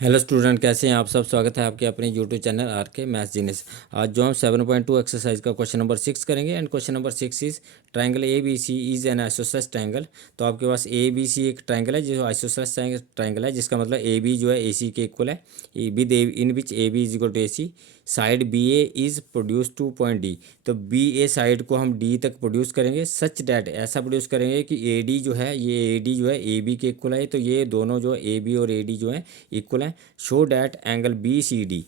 Hello student, कैसे हैं आप सब। स्वागत है आपके अपने यूट्यूब चैनल आर के मैथ्स जीनियस। आज जो हम 7.2 एक्सरसाइज का क्वेश्चन नंबर 6 करेंगे and question number 6 is triangle A B C is an isosceles triangle. तो आपके पास ए बी सी एक ट्राइंगल है जो आइसोसेलेस ट्राइंगल है, जिसका मतलब ए बी जो है ए सी के इक्वल है with in which A B is equal to A C. Side B A is produce to point D. तो बी ए साइड को हम डी तक प्रोड्यूस करेंगे सच डैट, ऐसा प्रोड्यूस करेंगे कि ए डी जो है ये ए डी जो है ए बी के इक्वल है। तो ये दोनों जो ए बी और ए डी जो है इक्वल है। Show that angle B C D,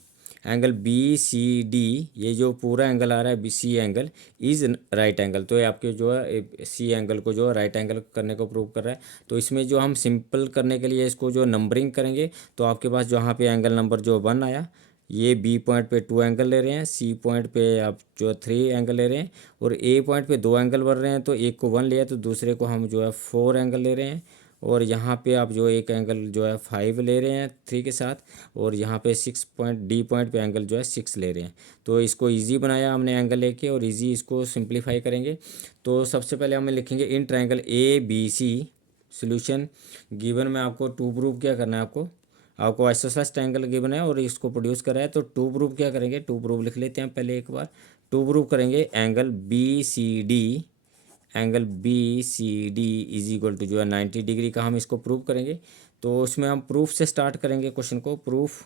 angle B C D ये जो पूरा एंगल आ रहा है B C angle is right angle. तो ये आपके जो है सी एंगल को जो है राइट एंगल करने को प्रूव कर रहा है। तो इसमें जो हम सिंपल करने के लिए इसको जो नंबरिंग करेंगे, तो आपके पास जहाँ पे एंगल नंबर जो 1 आया, ये बी पॉइंट पे 2 एंगल ले रहे हैं, सी पॉइंट पे आप जो 3 एंगल ले रहे हैं, और ए पॉइंट पे 2 एंगल बढ़ रहे हैं। तो एक को 1 लिया तो दूसरे को हम जो है 4 एंगल ले रहे हैं, और यहाँ पे आप जो एक एंगल जो है 5 ले रहे हैं 3 के साथ, और यहाँ पे 6 पॉइंट डी पॉइंट पे एंगल जो है 6 ले रहे हैं। तो इसको इजी बनाया हमने एंगल लेके, और इजी इसको सिंप्लीफाई करेंगे। तो सबसे पहले हम लिखेंगे in triangle A B C solution given में आपको टू प्रूव क्या करना है। आपको आइसोसेलेस ट्रायंगल गिवन है और इसको प्रोड्यूस करा है। तो टू प्रूव क्या करेंगे, टू प्रूव लिख लेते हैं पहले एक बार। टू प्रूव करेंगे angle B C D, angle B C D is equal to जो है 90 डिग्री का हम इसको प्रूव करेंगे। तो उसमें हम प्रूफ से स्टार्ट करेंगे क्वेश्चन को। प्रूफ,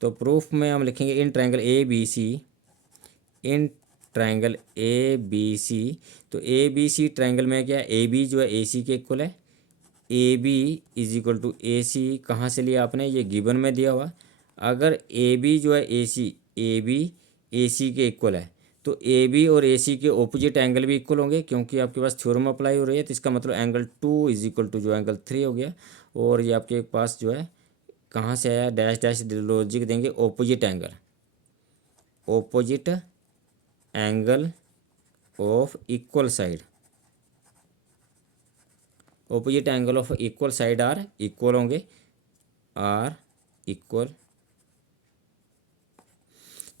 तो प्रूफ में हम लिखेंगे in triangle A B C, in triangle A B C. तो ए बी सी ट्रायंगल में क्या है, ए बी जो है ए सी के इक्वल है। A B is equal to A C कहाँ से लिया आपने, ये गिवन में दिया हुआ। अगर ए बी जो है ए सी, ए बी ए सी के इक्वल है, तो ए बी और ए सी के ऑपोजिट एंगल भी इक्वल होंगे, क्योंकि आपके पास थ्योरम अप्लाई हो रही है। तो इसका मतलब एंगल 2 इज इक्वल टू जो एंगल 3 हो गया। और ये आपके पास जो है कहाँ से आया, डैश डैश लॉजिक देंगे, opposite angle, opposite angle of equal side, opposite angle of equal side are equal होंगे, आर इक्वल।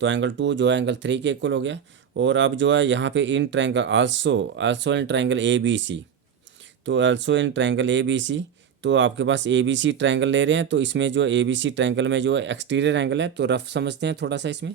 तो एंगल 2 जो है एंगल 3 के इक्वल हो गया। और अब जो है यहाँ पे in triangle also in triangle A B C, तो also in triangle A B C. तो आपके पास ए बी सी ट्रायंगल ले रहे हैं, तो इसमें जो ए बी सी ट्रायंगल में जो एक्सटीरियर एंगल है, तो रफ समझते हैं थोड़ा सा इसमें।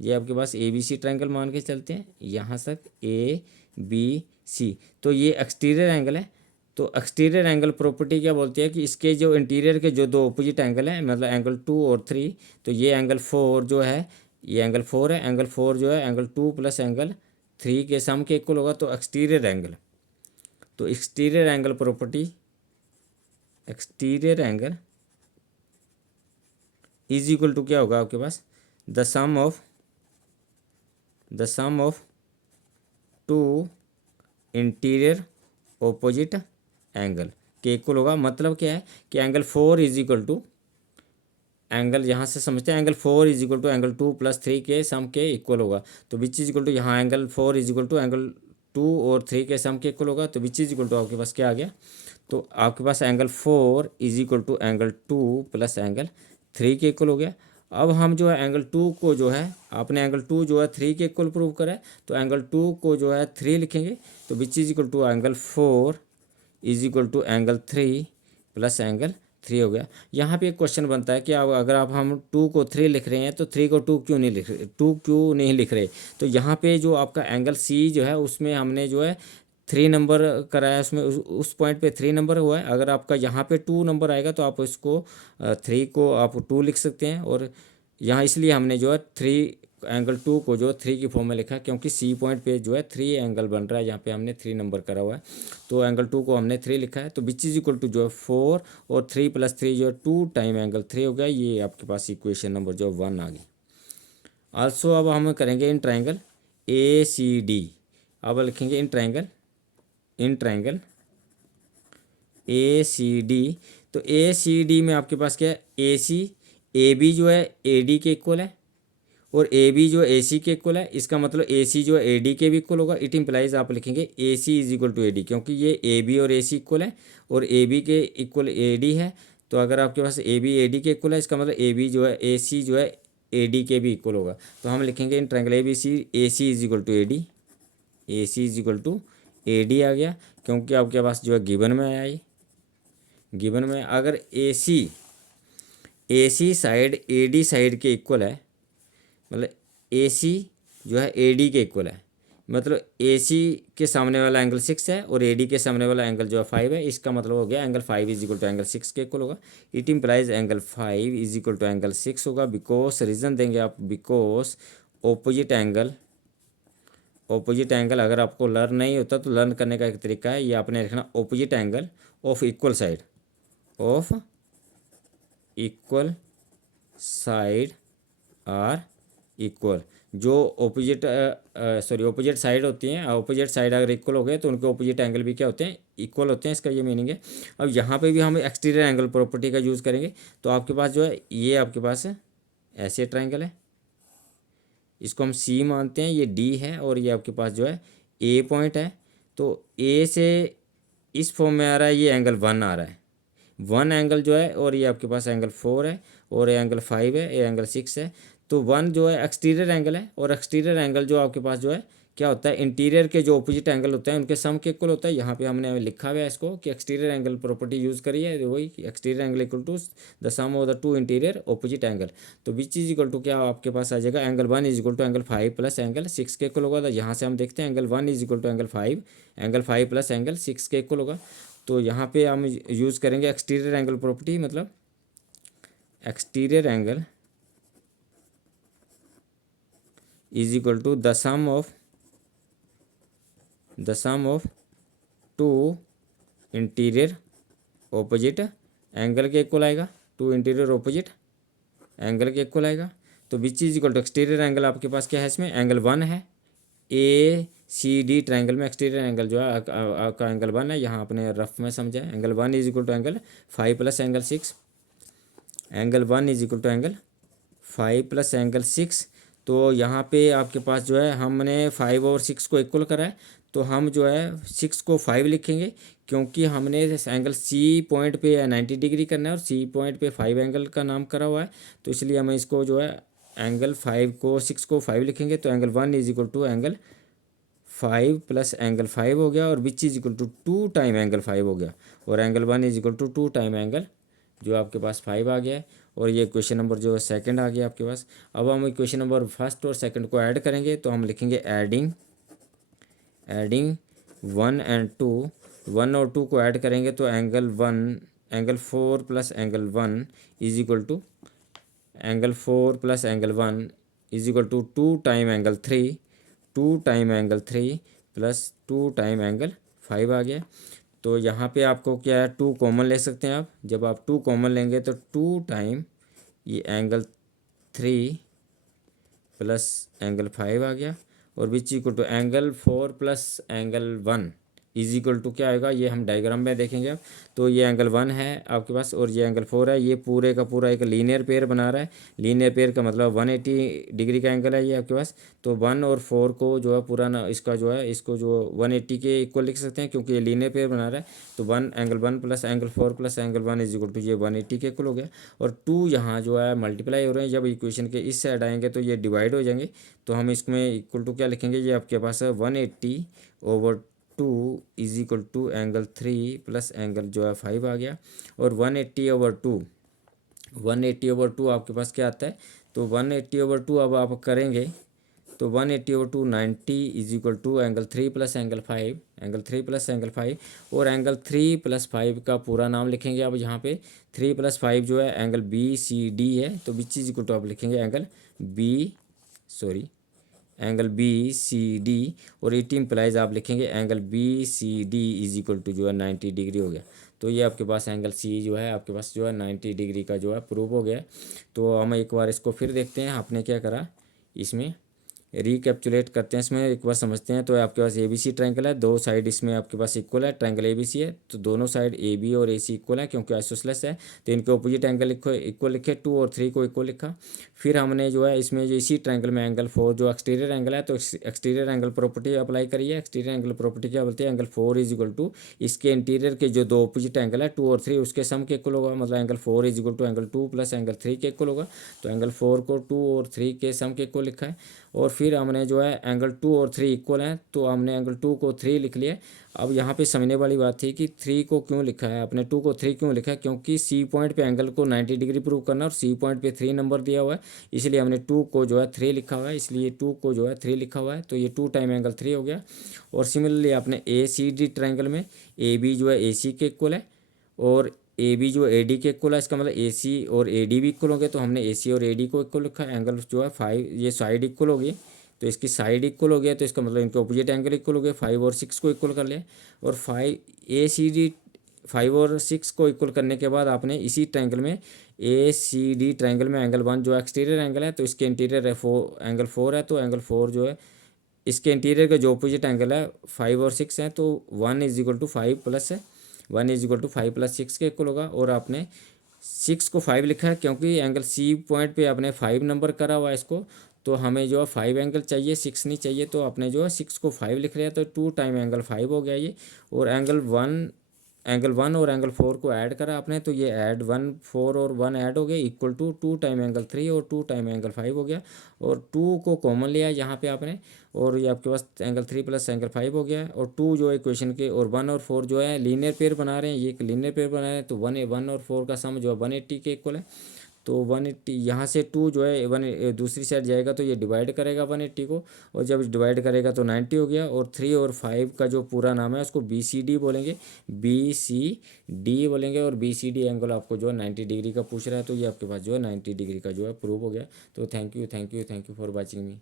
ये आपके पास ए बी सी ट्रायंगल मान के चलते हैं यहाँ तक ए बी सी। तो ये एक्सटीरियर एंगल है। तो एक्सटीरियर एंगल प्रॉपर्टी क्या बोलती है कि इसके जो इंटीरियर के जो दो अपोजिट एंगल हैं, मतलब एंगल 2 और 3, तो ये एंगल 4 जो है, ये एंगल 4 है, एंगल 4 जो है एंगल 2 प्लस एंगल 3 के सम के इक्वल होगा। तो एक्सटीरियर एंगल, तो exterior angle property, exterior angle is equal to क्या होगा आपके पास, the sum of two interior opposite angle के इक्वल होगा। मतलब क्या है कि angle 4 is equal to angle, यहाँ से समझते हैं angle 4 is equal to angle 2 plus 3 के सम के इक्वल होगा। तो विच इज इक्वल टू, यहाँ angle 4 is equal to angle 2 और 3 के सम के इक्वल होगा। तो विच इज इक्वल टू आपके पास क्या आ गया, तो आपके पास angle 4 is equal to angle 2 plus angle 3 के इक्वल हो गया। अब हम जो है एंगल 2 को जो है, आपने एंगल 2 जो है 3 के इक्वल प्रूव करा है, तो एंगल 2 को जो है 3 लिखेंगे। तो which is equal to angle 4 is equal to angle 3 plus angle 3 हो गया। यहाँ पे एक क्वेश्चन बनता है कि अगर आप हम 2 को 3 लिख रहे हैं, तो 3 को 2 क्यों नहीं लिख रहे, 2 क्यों नहीं लिख रहे। तो यहाँ पे जो आपका एंगल सी जो है उसमें हमने जो है 3 नंबर कराया, उसमें उस पॉइंट पे 3 नंबर हुआ है। अगर आपका यहाँ पे 2 नंबर आएगा तो आप इसको 3 को आप 2 लिख सकते हैं। और यहाँ इसलिए हमने जो है 3 एंगल 2 को जो 3 की फॉर्म में लिखा, क्योंकि सी पॉइंट पे जो है 3 एंगल बन रहा है, यहाँ पे हमने 3 नंबर करा हुआ है। तो एंगल 2 को हमने 3 लिखा है। तो विच इज इक्वल टू जो है 4 और 3 प्लस 3 जो है 2 टाइम एंगल 3 हो गया। ये आपके पास इक्वेशन नंबर जो 1 आ गई। आल्सो अब हम करेंगे इन ट्राइंगल ए सी डी। अब लिखेंगे in triangle A C D. तो ए सी डी में आपके पास क्या है, ए सी, ए बी जो है ए डी के इक्वल है, और ए बी जो ए सी के इक्वल है। इसका मतलब ए सी जो है ए डी के भी इक्वल होगा। इट इम्प्लाइज आप लिखेंगे A C is equal to A D, क्योंकि ये ए बी और ए सी इक्वल है, और ए बी के इक्वल ए डी है। तो अगर आपके पास ए बी ए डी के इक्वल है, इसका मतलब ए बी जो है ए सी जो है ए डी के भी इक्वल होगा। तो हम लिखेंगे in triangle A B C, A C is equal to A D, A C is equal to A D आ गया, क्योंकि आपके पास जो है गिवन में आया। ये गिवन में अगर ए सी AC साइड AD साइड के इक्वल है, मतलब AC जो है AD के इक्वल है, मतलब AC के सामने वाला एंगल 6 है और AD के सामने वाला एंगल जो है 5 है, इसका मतलब हो गया angle 5 is equal to angle 6 के इक्वल होगा। It implies angle 5 is equal to angle 6 होगा, बिकॉज रीज़न देंगे आप, बिकॉज ऑपोजिट एंगल अगर आपको लर्न नहीं होता तो लर्न करने का एक तरीका है, ये आपने लिखना opposite angle of equal side, of equal side are equal. जो ऑपोजिट साइड होती हैं, ऑपोजिट साइड अगर इक्वल हो गए तो उनके ऑपोजिट एंगल भी क्या होते हैं, इक्वल होते हैं, इसका ये मीनिंग है। अब यहाँ पे भी हम एक्सटीरियर एंगल प्रॉपर्टी का यूज़ करेंगे, तो आपके पास जो है ये आपके पास ऐसे ट्राइंगल है, इसको हम सी मानते हैं, ये डी है और ये आपके पास जो है ए पॉइंट है। तो ए से इस फॉर्म में आ रहा है, ये एंगल 1 आ रहा है, 1 एंगल जो है, और ये आपके पास एंगल 4 है और ये एंगल 5 है, ये एंगल 6 है। तो 1 जो है एक्सटीरियर एंगल है, और एक्सटीरियर एंगल जो आपके पास जो है क्या होता है, इंटीरियर के जो ऑपोजिट एंगल होते हैं उनके सम के इक्वल होता है। यहाँ पे हमने लिखा हुआ है इसको कि एक्सटीरियर एंगल प्रॉपर्टी यूज़ करी है, वही exterior angle equal to the sum of the two interior opposite angle. तो विच इज इक्वल टू क्या आपके पास आ जाएगा, angle 1 is equal to angle 5 plus angle 6 के इक्वल होगा। तो यहाँ से हम देखते हैं angle 1 is equal to angle 5 plus angle 6 के इक्वल होगा। तो यहाँ पे हम यूज़ करेंगे एक्सटीरियर एंगल प्रॉपर्टी, मतलब exterior angle is equal to the sum of two interior opposite angle के इक्वल आएगा, टू इंटीरियर ऑपोजिट एंगल के इक्वल आएगा। तो which is equal to exterior angle आपके पास क्या है, इसमें एंगल 1 है, ACD ट्राइंगल में एक्सटीरियर एंगल जो है आपका एंगल 1 है, यहाँ आपने रफ में समझा है। Angle 1 is equal to angle 5 plus angle 6, angle 1 is equal to angle 5 plus angle 6। तो यहाँ पे आपके पास जो है हमने 5 और 6 को इक्वल करा है, तो हम जो है 6 को 5 लिखेंगे, क्योंकि हमने एंगल C पॉइंट पे 90 डिग्री करना है और C पॉइंट पे 5 एंगल का नाम करा हुआ है, तो इसलिए हमें इसको जो है एंगल 6 को 5 लिखेंगे। तो angle 1 is equal to angle 5 plus angle 5 हो गया, और which is equal to 2 time angle 5 हो गया, और angle 1 is equal to 2 time angle जो आपके पास 5 आ गया है। और ये क्वेश्चन नंबर जो है सेकंड आ गया आपके पास। अब हम क्वेश्चन नंबर फर्स्ट और सेकंड को ऐड करेंगे, तो हम लिखेंगे एडिंग 1 एंड 2, 1 और 2 को ऐड करेंगे तो angle 4 plus angle 1 is equal to angle 4 plus angle 1 is equal to 2 time angle 3, 2 time angle 3 plus 2 time angle 5 आ गया। तो यहाँ पे आपको क्या है, 2 कॉमन ले सकते हैं आप। जब आप 2 कॉमन लेंगे तो 2 टाइम ये एंगल 3 प्लस एंगल 5 आ गया, और which equal to angle 4 plus angle 1 is equal to क्या आएगा, ये हम डायग्राम में देखेंगे अब। तो ये एंगल 1 है आपके पास और ये एंगल 4 है, ये पूरे का पूरा एक लीनियर पेयर बना रहा है। लीनियर पेयर का मतलब 180 डिग्री का एंगल है ये आपके पास। तो 1 और 4 को जो है पूरा ना इसका जो है इसको जो 180 के इक्वल लिख सकते हैं, क्योंकि ये लीनियर पेयर बना रहा है। तो angle 1 plus angle 4 plus angle 1 is equal to ये 180 के इक्वल हो गया, और 2 यहाँ जो है मल्टीप्लाई हो रहे हैं। जब इक्वेशन के इस साइड आएंगे तो ये डिवाइड हो जाएंगे, तो हम इसमें इक्वल टू क्या लिखेंगे, ये आपके पास है 180/2 is equal to angle 3 plus angle जो है 5 आ गया। और 180/2 आपके पास क्या आता है, तो 180/2 अब आप करेंगे तो 180/2 90 is equal to angle 3 plus angle 5, angle 3 plus angle 5। और एंगल 3 प्लस 5 का पूरा नाम लिखेंगे अब यहाँ पे। 3 प्लस 5 जो है एंगल BCD है, तो विच इज इक्वल टू आप लिखेंगे एंगल BCD, और 80 इम्प्लाइज आप लिखेंगे angle BCD is equal to जो है 90 डिग्री हो गया। तो ये आपके पास एंगल C जो है आपके पास जो है 90 डिग्री का जो है प्रूव हो गया। तो हम एक बार इसको फिर देखते हैं आपने क्या करा, इसमें रिकैप्चुलेट करते हैं, इसमें एक बार समझते हैं। तो आपके पास ABC ट्रायंगल है, दो साइड इसमें आपके पास इक्वल है, ट्रायंगल ABC है, तो दोनों साइड AB और AC इक्वल है क्योंकि आइसोसेलेस है। तो इनके ऑपोजिट एंगल इक्वल लिखे, 2 और 3 को इक्वल लिखा। फिर हमने जो है इसमें जो इसी ट्रायंगल में एंगल 4 जो एक्सटीरियर एंगल है, तो एक्सटीरियर एंगल प्रॉपर्टी अप्लाई करिए। एक्सटीरियर एंगल प्रॉपर्टी क्या बोलती है, एंगल 4 इज इक्वल टू इसके इंटीरियर के जो दो ऑपोजिट एंगल है 2 और 3 उसके सम के इक्वल होगा, मतलब angle 4 is equal to angle 2 plus angle 3 के इक्वल होगा। तो एंगल 4 को 2 और 3 के सम के इक्वल लिखा है। और फिर हमने जो है एंगल 2 और 3 इक्वल हैं, तो हमने एंगल 2 को 3 लिख लिया। अब यहाँ पे समझने वाली बात थी कि 3 को क्यों लिखा है, अपने 2 को 3 क्यों लिखा है, क्योंकि सी पॉइंट पे एंगल को 90 डिग्री प्रूव करना और सी पॉइंट पे 3 नंबर दिया हुआ है, इसलिए हमने 2 को जो है 3 लिखा हुआ है, इसलिए 2 को जो है 3 लिखा हुआ है, तो ये 2 टाइम एंगल 3 हो गया। और सिमिलरली आपने ए सी डी ट्राइंगल में ए बी जो है ए सी के इक्वल है और ए बी जो ए डी के इक्वल है, इसका मतलब ए सी और ए डी भी इक्वल हो गए, तो हमने ए सी और ए डी को इक्वल लिखा है। एंगल जो है 5, ये साइड इक्वल होगी तो इसकी साइड इक्वल हो गया, तो इसका मतलब इनके ऑपोजिट एंगल इक्वल हो गए। 5 और 6 को इक्वल कर लिया और 5 और 6 को इक्वल करने के बाद आपने इसी ट्रायंगल में ए सी डी ट्रायंगल में एंगल 1 जो एक्सटीरियर एंगल है, तो इसके इंटीरियर है 4, एंगल 4 है, तो एंगल 4 जो है इसके इंटीरियर का जो ऑपोजिट एंगल है 5 और 6 है, तो 1 is equal to 5 plus 1 is equal to 5 plus 6 के इक्वल होगा। और आपने 6 को 5 लिखा है क्योंकि एंगल सी पॉइंट पे आपने 5 नंबर करा हुआ है इसको, तो हमें जो है 5 एंगल चाहिए, 6 नहीं चाहिए, तो आपने जो है 6 को 5 लिख लिया, तो 2 टाइम एंगल 5 हो गया ये। और एंगल वन और एंगल 4 को ऐड करा आपने, तो ये ऐड 1 4 और 1 ऐड हो गए इक्वल टू 2 टाइम एंगल 3 और 2 टाइम एंगल 5 हो गया। और 2 को कॉमन लिया यहाँ पे आपने, और ये आपके पास एंगल 3 प्लस एंगल 5 हो गया है। और 2 जो है इक्वेशन के, और 1 और 4 जो है लीनियर पेयर बना रहे हैं, ये एक लीनियर पेयर बना रहे हैं, तो 1 और 4 का सम जो है 180 के इक्वल है। तो 180 यहाँ से 2 जो है दूसरी साइड जाएगा तो ये डिवाइड करेगा 180 को, और जब डिवाइड करेगा तो 90 हो गया। और 3 और 5 का जो पूरा नाम है उसको बी सी डी बोलेंगे, बी सी डी बोलेंगे, और बी सी डी एंगल आपको जो है 90 डिग्री का पूछ रहा है, तो ये आपके पास जो है 90 डिग्री का जो है प्रूव हो गया। तो thank you for watching me.